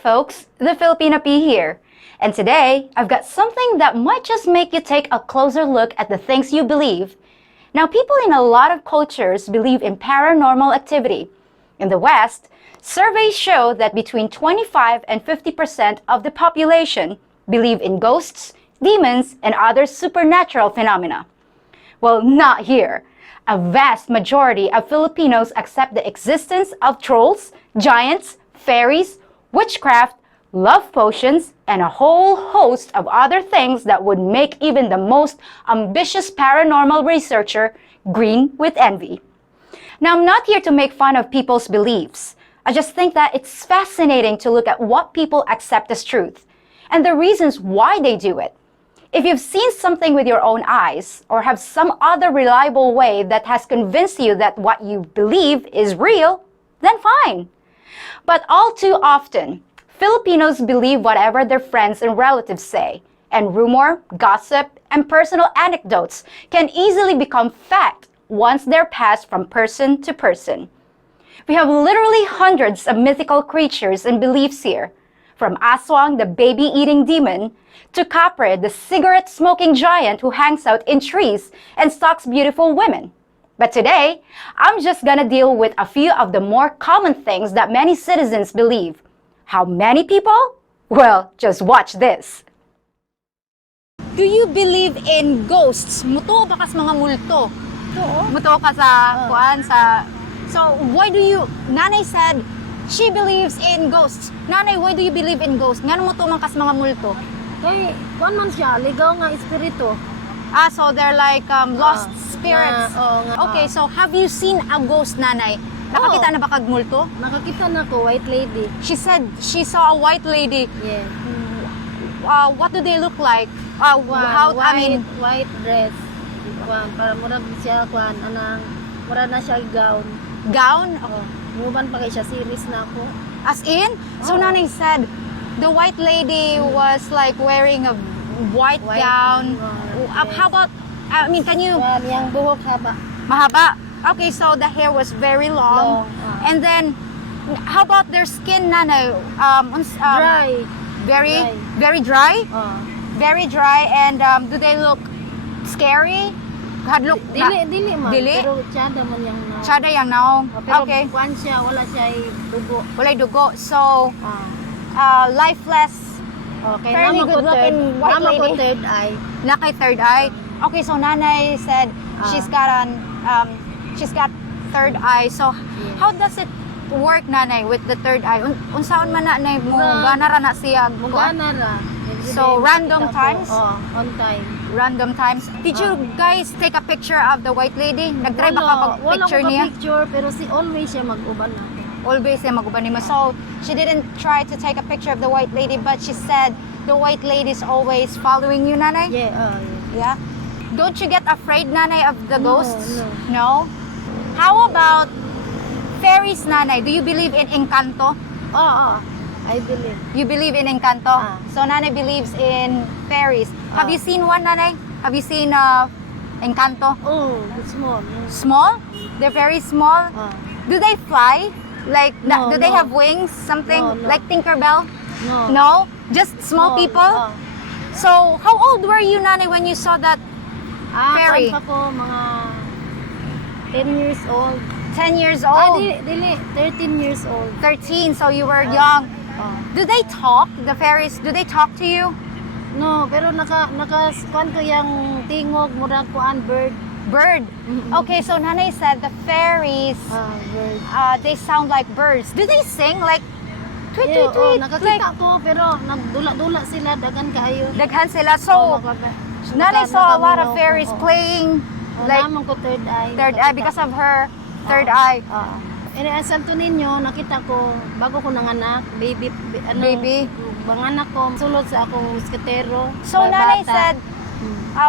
folks, the Filipina P here. And today, I've got something that might just make you take a closer look at the things you believe. Now, people in a lot of cultures believe in paranormal activity. In the West, surveys show that between 25 and 50% of the population believe in ghosts, demons, and other supernatural phenomena. Well, not here. A vast majority of Filipinos accept the existence of trolls, giants, fairies, witchcraft, love potions, and a whole host of other things that would make even the most ambitious paranormal researcher green with envy. Now, I'm not here to make fun of people's beliefs. I just think that it's fascinating to look at what people accept as truth and the reasons why they do it. If you've seen something with your own eyes or have some other reliable way that has convinced you that what you believe is real, then fine. But all too often, Filipinos believe whatever their friends and relatives say, and rumor, gossip, and personal anecdotes can easily become fact once they're passed from person to person. We have literally hundreds of mythical creatures and beliefs here, from Aswang, the baby-eating demon, to Capre, the cigarette-smoking giant who hangs out in trees and stalks beautiful women. But today, I'm just gonna deal with a few of the more common things that many citizens believe. How many people? Well, just watch this. Do you believe in ghosts? Muto ba kas mga multo? Muto ka sa kuan sa. So why do you? Nanay said she believes in ghosts. Nanay, why do you believe in ghosts? Ngano muto man kas mga multo? Kay kuan man siya, ligaw nga espiritu. So they're like lost spirits. Nga. Okay, so have you seen a ghost, Nanay? Nakakita na ba kag multo? Nakakita na ko, white lady. She said she saw a white lady. Yeah. What do they look like? White dress. Kuan, para murag siya kuan anang mura na siya gown. Gown? Muban pa kay siya series na ako. As in? So Nanay said the white lady was like wearing a white gown. Yes. How about, can you... Yang buhok haba. Mahaba? Okay, so the hair was very long. And then, how about their skin, Nanay? Dry. Very dry? Very dry. And do they look scary? Hadlok? Dili man. Dili? Pero tsada man yang na. Tsada yang naong. Pero Okay. kuan siya, wala siya dugo. Walay dugo. So, lifeless. Okay, Fairly good-looking white lady. Nama ko third eye. Nakay third eye. Okay, so Nanay said she's got third eye. So how does it work, Nanay, with the third eye? Unsaon man na nay mo gana ra na siya? Mugana ra. So random times? On time. Random times. Did you guys take a picture of the white lady? Nagtry ba ka pag-picture niya? Wala ko picture pero always siya mag-uban na. Always siya mag-uban nimo. So she didn't try to take a picture of the white lady, but she said the white lady is always following you, Nanay? Yeah. Don't you get afraid, Nanay, of the ghosts? No. How about fairies, Nanay? Do you believe in Encanto? I believe. You believe in Encanto? So Nanay believes in fairies. Have you seen one, Nanay? Have you seen Encanto? Oh, it's small. Small? They're very small? Do they fly? Like, No, do they no. have wings? Something No. like Tinkerbell? No. Just small people? So, how old were you, Nanay, when you saw that fairy? Kuwan pa ko mga 10 years old. 10 years old? Dili, 13 years old. 13, so you were young. Do they talk, the fairies? Do they talk to you? No, pero kuwan ko yung tingog, murag kuan bird. Bird? Okay, so Nanay said the fairies, Bird. they sound like birds. Do they sing like tweet, tweet, tweet? Nakakita ko, pero nagdula-dula sila, dagan kayo. Daghan sila. So, Nanay saw a lot of fairies playing like naman ko third eye. third eye because of her third eye. Santo Niño, nakita ko, bago ko nanganak, baby. Banganak ko, sulod sa akong musketero. So, Nanay said,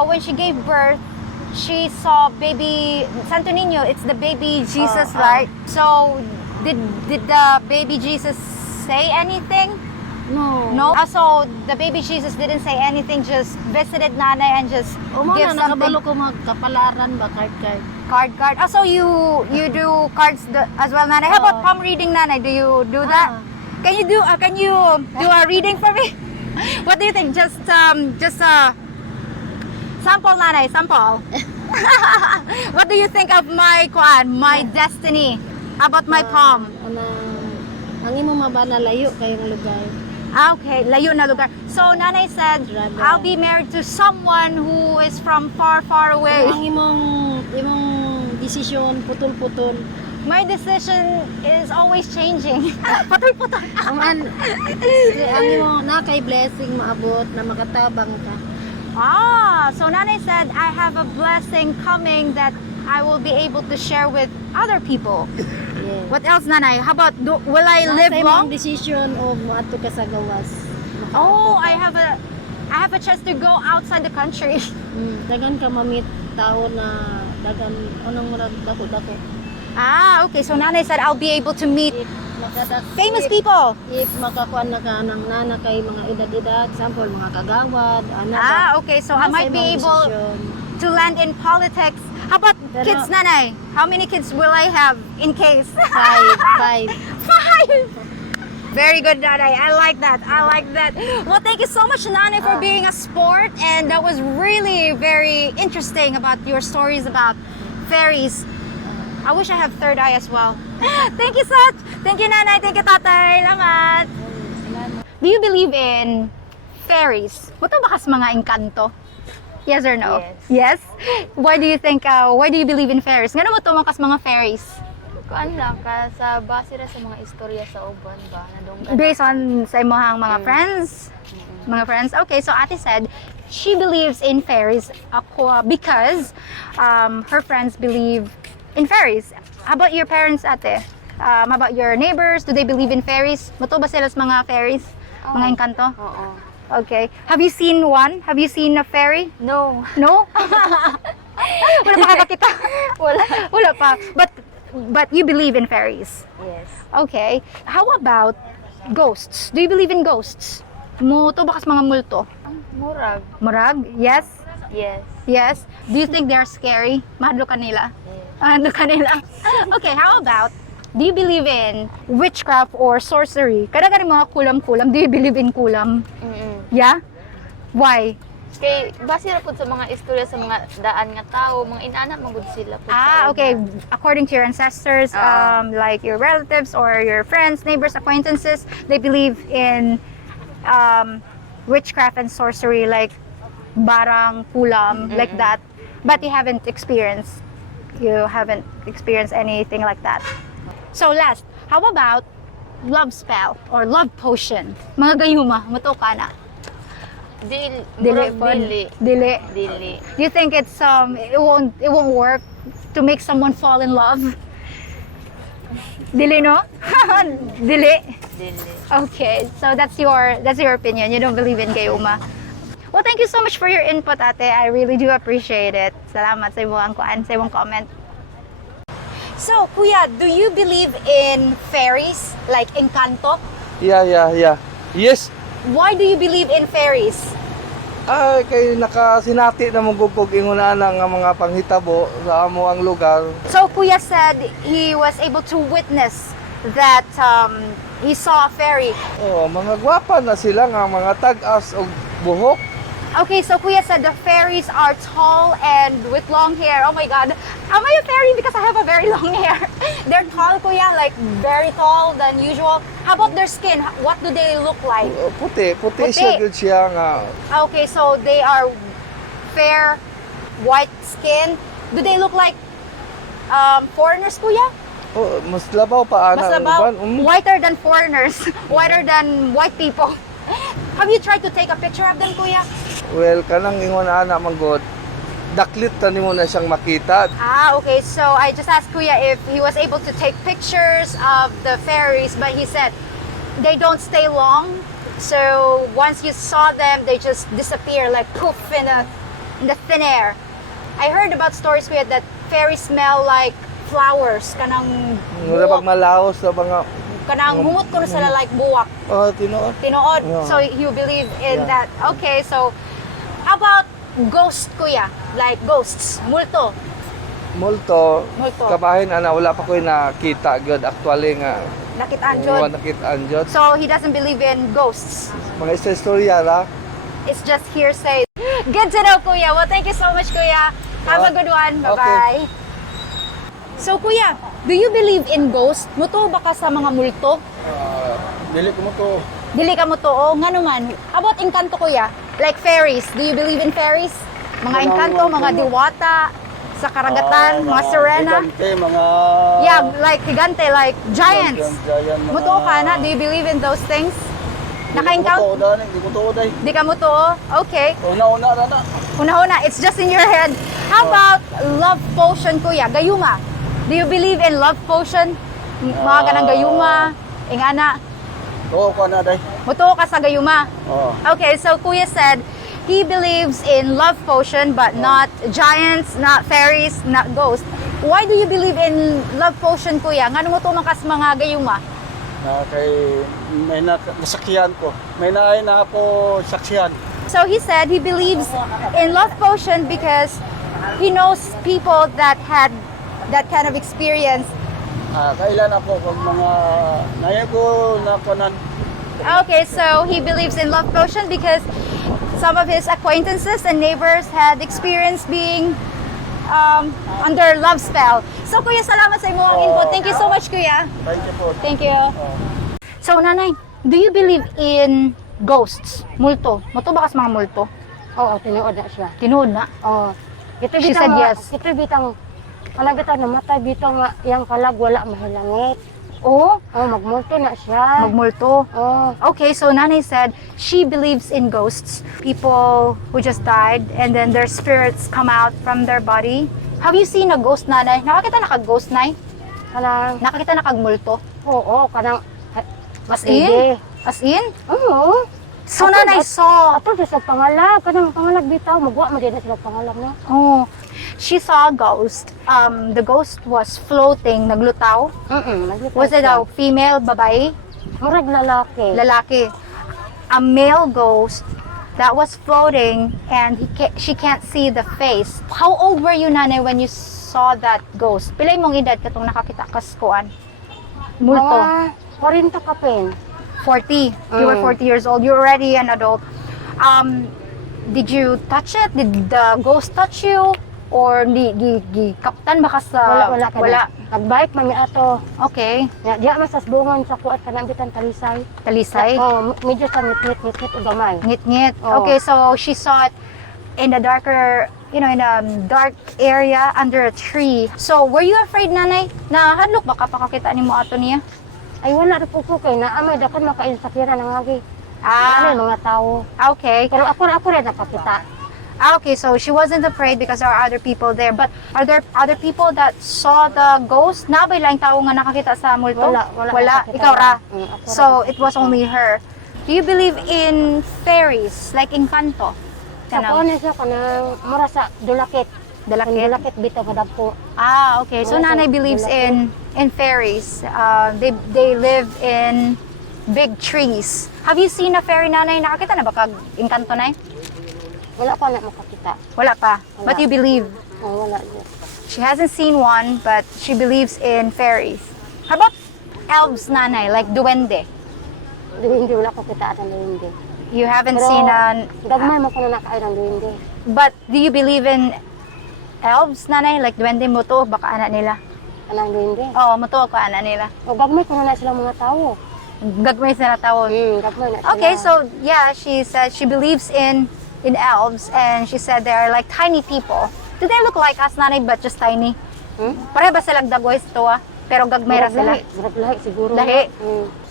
when she gave birth, she saw baby Santo Niño. It's the baby Jesus, right? So, did the baby Jesus say anything? No. So the baby Jesus didn't say anything. Just visited Nanay and just give something. Nakabalo ko magkapalaran ba card. So you do cards as well, Nanay. How about palm reading, Nanay? Do you do that? Can you do a reading for me? What do you think? Just sample, Nanay, sample. What do you think of my destiny? About my palm? Ang imo mabana layo kayong lugar. Okay, layo na lugar. So, Nanay said, I'll be married to someone who is from far, far away. Ang imong desisyon putol-putol. My decision is always changing. Putol-putol. Ang imong na kay blessing maabot na makatabang ka. So Nanay said, I have a blessing coming that I will be able to share with other people. Yes. What else, Nanay? How about, will I live long? Decision of maato ka sa gawas. Oh, I have a chance to go outside the country. Dagan ka mamit tao na dagan unang murag dako-dako. Okay. So Nanay said I'll be able to meet famous people. If makakuan na ka ng nana kay mga edad-edad, example mga kagawad, anak. Okay. So I might be able to land in politics. How about kids, Nanay? How many kids will I have in case? Five. Very good, Nanay. I like that. Well, thank you so much, Nanay, for being a sport. And that was really very interesting about your stories about fairies. I wish I have third eye as well. Thank you, Sat. Thank you, Nanay. Thank you, Tatay. Salamat. Do you believe in fairies? Muto ba kas mga engkanto? Yes or no? Yes. Why do you believe in fairies? Ngano mo to mga kas mga fairies? Kuan lang ka sa base ra sa mga istorya sa uban ba nadong Based on sa imong mga friends? Mga friends? Okay, so Ate said she believes in fairies because her friends believe in fairies. How about your parents, Ate? How about your neighbors? Do they believe in fairies? Muto ba sila sa mga fairies? Mga engkanto? Oo. Okay. Have you seen one? Have you seen a fairy? No. No? Wala pa kakakita? Wala pa. But you believe in fairies? Yes. Okay. How about ghosts? Do you believe in ghosts? Muto ba kas mga multo? Murag. Murag? Yes? Yes. Yes? Do you think they're scary? Mahadlo ka nila? Yes. Mahadlo ka nila? Okay, how about, do you believe in witchcraft or sorcery? Kada mga kulam-kulam, do you believe in kulam? Yeah? Why? Kay base ra pud sa mga istorya sa mga daan nga tao, mga inana magud sila pud sa Okay. una. According to your ancestors, like your relatives or your friends, neighbors, acquaintances, they believe in witchcraft and sorcery, like barang, kulam, like that. But you haven't experienced anything like that. So last, how about love spell or love potion? Mga gayuma, muto ka na. Dili. Do you think it won't work to make someone fall in love? Dili, no? Dili. Okay, so that's your opinion. You don't believe in gayuma. Well, thank you so much for your input, Ate. I really do appreciate it. Salamat sa imong comment. So, Kuya, do you believe in fairies, like Encanto? Yeah. Yes. Why do you believe in fairies? Kay nakasinati na mong gugog inguna nga mga panghitabo sa amo ang lugar. So, Kuya said he was able to witness that he saw a fairy. Mga gwapa na sila nga mga tag-as og buhok. Okay, so Kuya said the fairies are tall and with long hair. Oh my God. Am I a fairy because I have a very long hair? They're tall, Kuya, like very tall than usual. How about their skin? What do they look like? Puti siya gud siya nga. Okay, so they are fair, white skin. Do they look like foreigners, Kuya? Mas labaw pa ana. Mas labaw, whiter than foreigners, whiter than white people. Have you tried to take a picture of them, Kuya? Well, kanang ingon ana manggod. Daklit ta nimo na siyang makita. Okay. So I just asked Kuya if he was able to take pictures of the fairies, but he said they don't stay long. So once you saw them, they just disappear like poof in the thin air. I heard about stories, Kuya, that fairies smell like flowers. Kanang Wala pag malaos sa mga kanang humot ko na sila like buwak. tinuod. Tinood. Yeah. So you believe in Yeah. that. Okay, so how about ghost, Kuya? Like ghosts, multo. Multo. Multo. Kabahin ana wala pa koy nakita gyud actually nga Nakitaan Yung jud. mga nakitaan jud. So he doesn't believe in ghosts. Mga istorya ra. It's just hearsay. Good to know, Kuya. Well, thank you so much, Kuya. Have a good one. Bye-bye. So, Kuya, do you believe in ghosts? Muto ba ka sa mga multo? Dili ko mo to. Dili ka muto o nga naman. About engkanto, Kuya? Like fairies. Do you believe in fairies? Mga engkanto, mga diwata, sa karagatan, mga sirena. Mga Yeah, like gigante, like giants. giant, Muto ka na? Do you believe in those things? Naka-encounter? Hindi ko to dai. Di ka muto? Okay. Una ra na. Una-una, it's just in your head. How about love potion, Kuya? Gayuma. Do you believe in love potion? Mga ganang gayuma, ingana. Oo ko na dai. Muto ka sa gayuma. Oo. Okay, so Kuya said he believes in love potion but not giants, not fairies, not ghosts. Why do you believe in love potion, Kuya? Ngano mo to makas mga gayuma? Na kay may nasakyan ko. May naay na ako saksihan. So he said he believes in love potion because he knows people that had that kind of experience. Kailan ako kung mga naay ko na kanan. Okay, so he believes in love potion because some of his acquaintances and neighbors had experienced being under love spell. So Kuya, salamat sa imong info. Thank you so much, Kuya. Thank you po. Thank you. So Nanay, do you believe in ghosts? Multo? Muto ba kas mga multo? Oo, tinuod na siya. Tinuod na. Oo. Ito She bitang said yes. Ito bitang kalagatan namatay bitang nga yang kalag wala mahilangit. Oh, Oh, magmulto na siya. magmulto. Oh, Okay, so Nanay said she believes in ghosts. People who just died and then their spirits come out from their body. Have you seen a ghost, Nanay? Nakakita na kag-ghost, Nay? kanang Nakakita na kag-multo? oo, kanang As in? As in? Oo. So Nanay saw, Ato sa pangalag, kanang pangalag bitaw magwa man din na sila pangalag no. oh, she saw a ghost. The ghost was floating, naglutaw. Naglitaw Was it siya. a female, babae, Murag lalaki. lalaki? A male ghost that was floating and she can't see the face. How old were you, Nanay, when you saw that ghost? Pilay mong edad katong nakakita kas kuan? Multo. Mga 40 ka pen. 40. You were 40 years old. You're already an adult. Did you touch it? Did the ghost touch you? Or di kaptan ba ka sa... Wala. Nagbike man mi ato. Okay. Ya, diya masasbungon sa kuat kanang bitan talisay. Talisay. Oh, medyo sa ngit o gamay. Ngit-ngit. Oh. Okay, so she saw it in a darker, in a dark area under a tree. So, were you afraid, Nanay? Na hadlok ba ka pakakita ni mo ato niya? Ay wala ra po kay na amay dapat makainsakiran ng agi. Ano mga tao. Okay. Pero ako rin nakakita. Okay, so she wasn't afraid because there are other people there. But are there other people that saw the ghost? Nabay lang tao nga nakakita sa multo? Wala nakakita. Ikaw ra. Ako So, it was only her. Do you believe in fairies, like Encanto? sa Kanang kuan siya kanang mura sa dulakit. dalakit? Dulakit bitaw kadagko. Okay. So, Wala Nanay sa believes dalakit. in fairies. They live in big trees. Have you seen a fairy, Nanay? Nakakita na ba kag Encanto, Nay? Wala pa na makakita. Wala pa. Wala. But you believe? Oh, wala niya. She hasn't seen one, but she believes in fairies. How about elves, Nanay? Like duwende? Hindi wala ko kita ang duwende. You haven't Pero seen an... dagmay mo ko na nakaay ng duwende. But do you believe in elves, Nanay? Like duwende mo to, baka anak nila? Anang duwende. Oo, mo to, ka anak nila. O gagmay ko na sila mga tao. Gagmay sila tawon. Gagmay na sila. Okay, so yeah, she said she believes in elves, and she said they are like tiny people. Do they look like us, Nanay, but just tiny? Pareha ba silang dagoy to, pero gagmay ra sila? Murag lahi siguro. Lahi.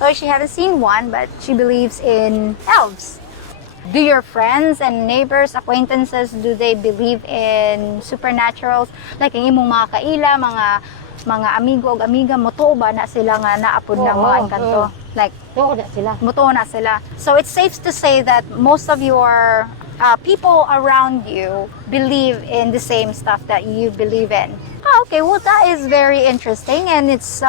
So she hasn't seen one, but she believes in elves. Do your friends and neighbors, acquaintances, do they believe in supernaturals? Like ang imong mga kaila, mga amigo o amiga, muto ba na sila nga naapod ng mga engkanto? Like, Oo na sila. muto na sila. So it's safe to say that most of your people around you believe in the same stuff that you believe in. Okay, well that is very interesting, and it's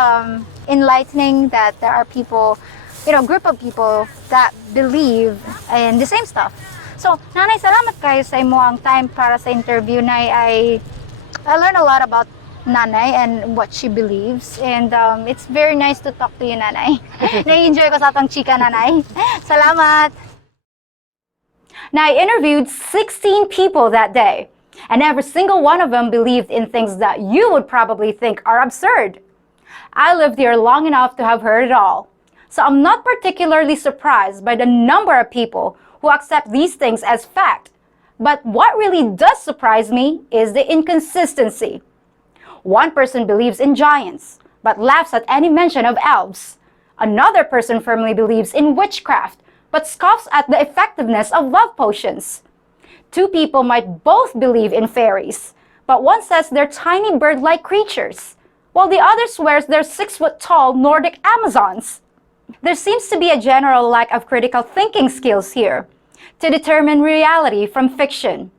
enlightening that there are people, group of people that believe in the same stuff. So, Nanay, salamat kayo sa imo ang time para sa interview na I learned a lot about Nanay and what she believes. And it's very nice to talk to you, Nanay. Na-enjoy ko sa atong chika, Nanay. Salamat! Now, I interviewed 16 people that day, and every single one of them believed in things that you would probably think are absurd. I lived here long enough to have heard it all, so I'm not particularly surprised by the number of people who accept these things as fact. But what really does surprise me is the inconsistency. One person believes in giants, but laughs at any mention of elves. Another person firmly believes in witchcraft, but scoffs at the effectiveness of love potions. Two people might both believe in fairies, but one says they're tiny bird-like creatures, while the other swears they're 6-foot-tall Nordic Amazons. There seems to be a general lack of critical thinking skills here to determine reality from fiction,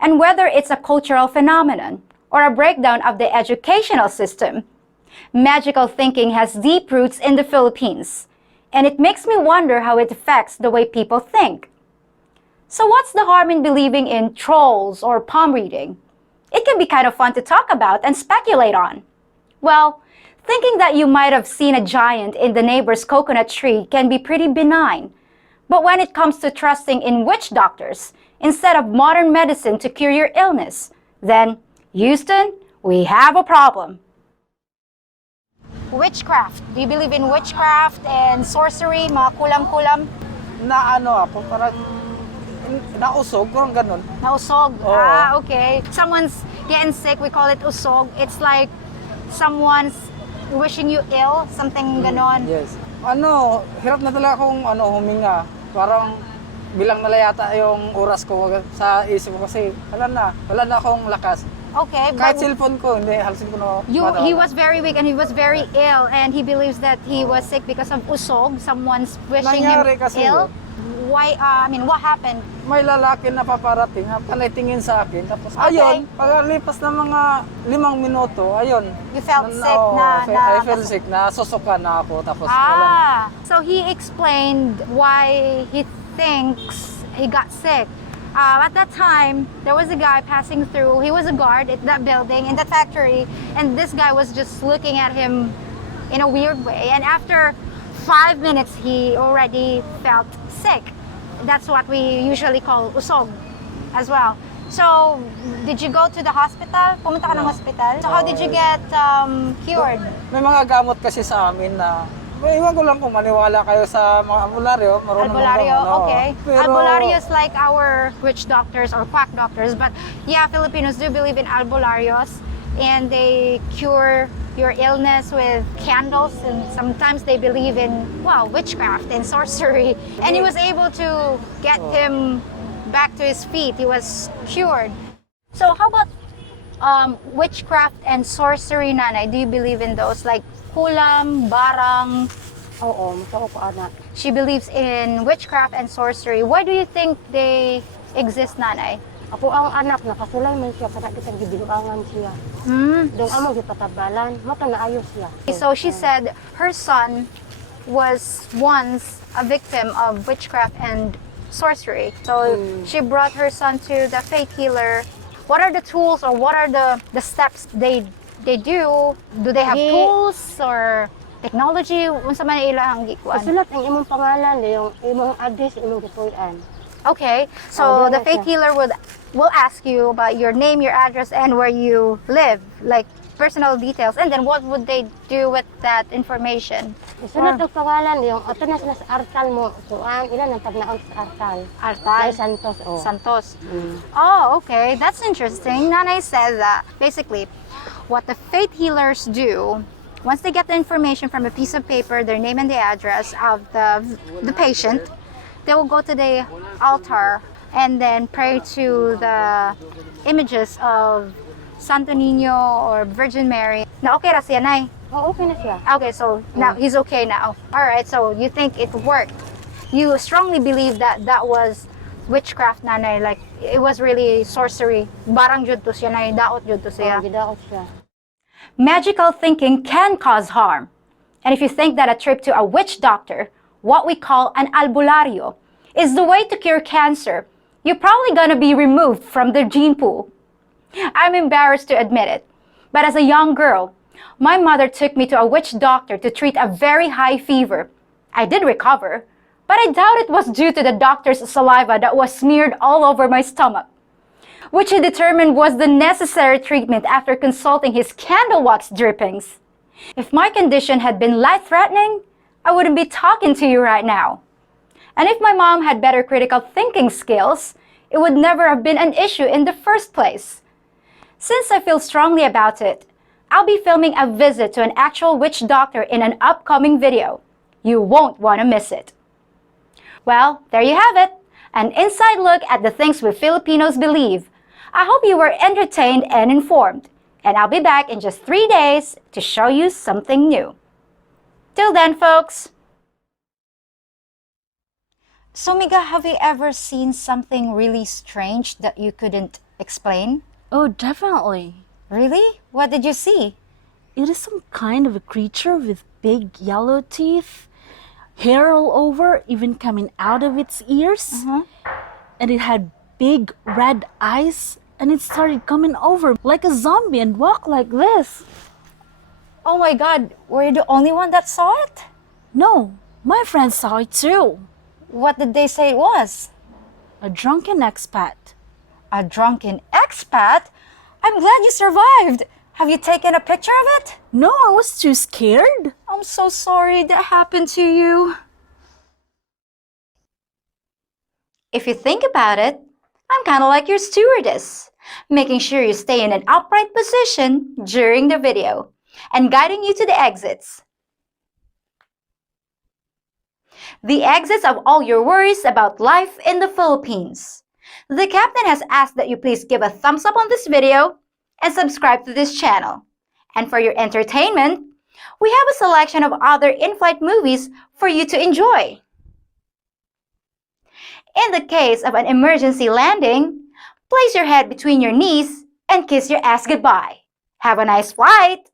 and whether it's a cultural phenomenon or a breakdown of the educational system. Magical thinking has deep roots in the Philippines, and it makes me wonder how it affects the way people think. So what's the harm in believing in trolls or palm reading? It can be kind of fun to talk about and speculate on. Well, thinking that you might have seen a giant in the neighbor's coconut tree can be pretty benign. But when it comes to trusting in witch doctors instead of modern medicine to cure your illness, then, Houston, we have a problem. Witchcraft. Do you believe in witchcraft and sorcery, mga kulam-kulam? Na ano ako, parang nausog, parang ganun. Nausog? Oo. Ah, okay. Someone's getting sick, we call it usog. It's like someone's wishing you ill, something ganon. Yes. Ano, hirap na talaga akong huminga. Parang bilang na yata yung oras ko sa isip ko kasi wala na akong lakas. Okay, Kahit but cellphone ko, hindi, halasin ko na. he was very weak and he was very ill, and he believes that he was sick because of usog, someone's wishing Nangyari him kasi ill. yun. Why, what happened? May lalaki na paparating, panay tingin sa akin. Tapos Okay. ayun, pagkalipas ng mga 5 minuto, ayun. You felt sick oo, na I felt sick, nasusuka na ako. Tapos wala. So he explained why he thinks he got sick. At that time, there was a guy passing through. He was a guard at that building, in that factory, and this guy was just looking at him in a weird way. And after 5 minutes, he already felt sick. That's what we usually call usog as well. So, did you go to the hospital? Pumunta ka ng No. hospital? So, how did you get cured? May mga gamot kasi sa amin na iwan ko lang kung maniwala kayo sa mga albularyo. Albularyo, okay. Pero, Albularyo is like our witch doctors or quack doctors, but yeah, Filipinos do believe in albularios, and they cure your illness with candles, and sometimes they believe in, witchcraft and sorcery. And he was able to get him back to his feet. He was cured. So how about witchcraft and sorcery, Nanay? Do you believe in those? Like kulam, barang? Oo, masako ko anak. She believes in witchcraft and sorcery. Why do you think they exist, Nanay? Ako ang anak, nakasulay man siya, para kitang gibinuangan siya. Doon among gipatabalan, mata naayos siya. So she said her son was once a victim of witchcraft and sorcery. So she brought her son to the faith healer. What are the tools or what are the steps they do? Do they have tools or technology? Unsa man ilang gikuan? Isulat ang imong pangalan, yung imong address, imong gipuy-an. Okay, so Oh, the faith healer will ask you about your name, your address, and where you live, like personal details. And then what would they do with that information? Isulat ang pangalan, yung ato na sila sa artal mo. Kuan, ilan ang tagnaon sa artal? Artal? Ay, Santos, oh. Santos. Oh, okay. That's interesting. Nanay said that basically what the faith healers do, once they get the information from a piece of paper, their name and the address of the patient, they will go to the altar and then pray to the images of Santo Niño or Virgin Mary. Na okay ra siya, Nay? Oh, okay na siya. Okay, so now he's okay now. All right, so you think it worked. You strongly believe that that was witchcraft, Nanay, like it was really sorcery. Barang jud to siya, Nay, daot jud to siya. Oh, gidaot siya. Magical thinking can cause harm. And if you think that a trip to a witch doctor, what we call an albularyo, is the way to cure cancer, you're probably gonna be removed from the gene pool. I'm embarrassed to admit it, But as a young girl, my mother took me to a witch doctor to treat a very high fever. I did recover, but I doubt it was due to the doctor's saliva that was smeared all over my stomach, which he determined was the necessary treatment after consulting his candle wax drippings. If my condition had been life-threatening, I wouldn't be talking to you right now. And if my mom had better critical thinking skills, it would never have been an issue in the first place. Since I feel strongly about it, I'll be filming a visit to an actual witch doctor in an upcoming video. You won't want to miss it. Well, there you have it, an inside look at the things we Filipinos believe. I hope you were entertained and informed, and I'll be back in just 3 days to show you something new. Till then, folks. So, Miga, have you ever seen something really strange that you couldn't explain? Oh, definitely. Really? What did you see? It is some kind of a creature with big yellow teeth, hair all over, even coming out of its ears. And it had big red eyes, and it started coming over like a zombie and walk like this. Oh my God, were you the only one that saw it? No, my friends saw it too. What did they say it was? A drunken expat. A drunken expat? I'm glad you survived. Have you taken a picture of it? No, I was too scared. I'm so sorry that happened to you. If you think about it, I'm kind of like your stewardess, making sure you stay in an upright position during the video and guiding you to the exits. The exits of all your worries about life in the Philippines. The captain has asked that you please give a thumbs up on this video and subscribe to this channel. And for your entertainment, we have a selection of other in-flight movies for you to enjoy. In the case of an emergency landing, place your head between your knees and kiss your ass goodbye. Have a nice flight!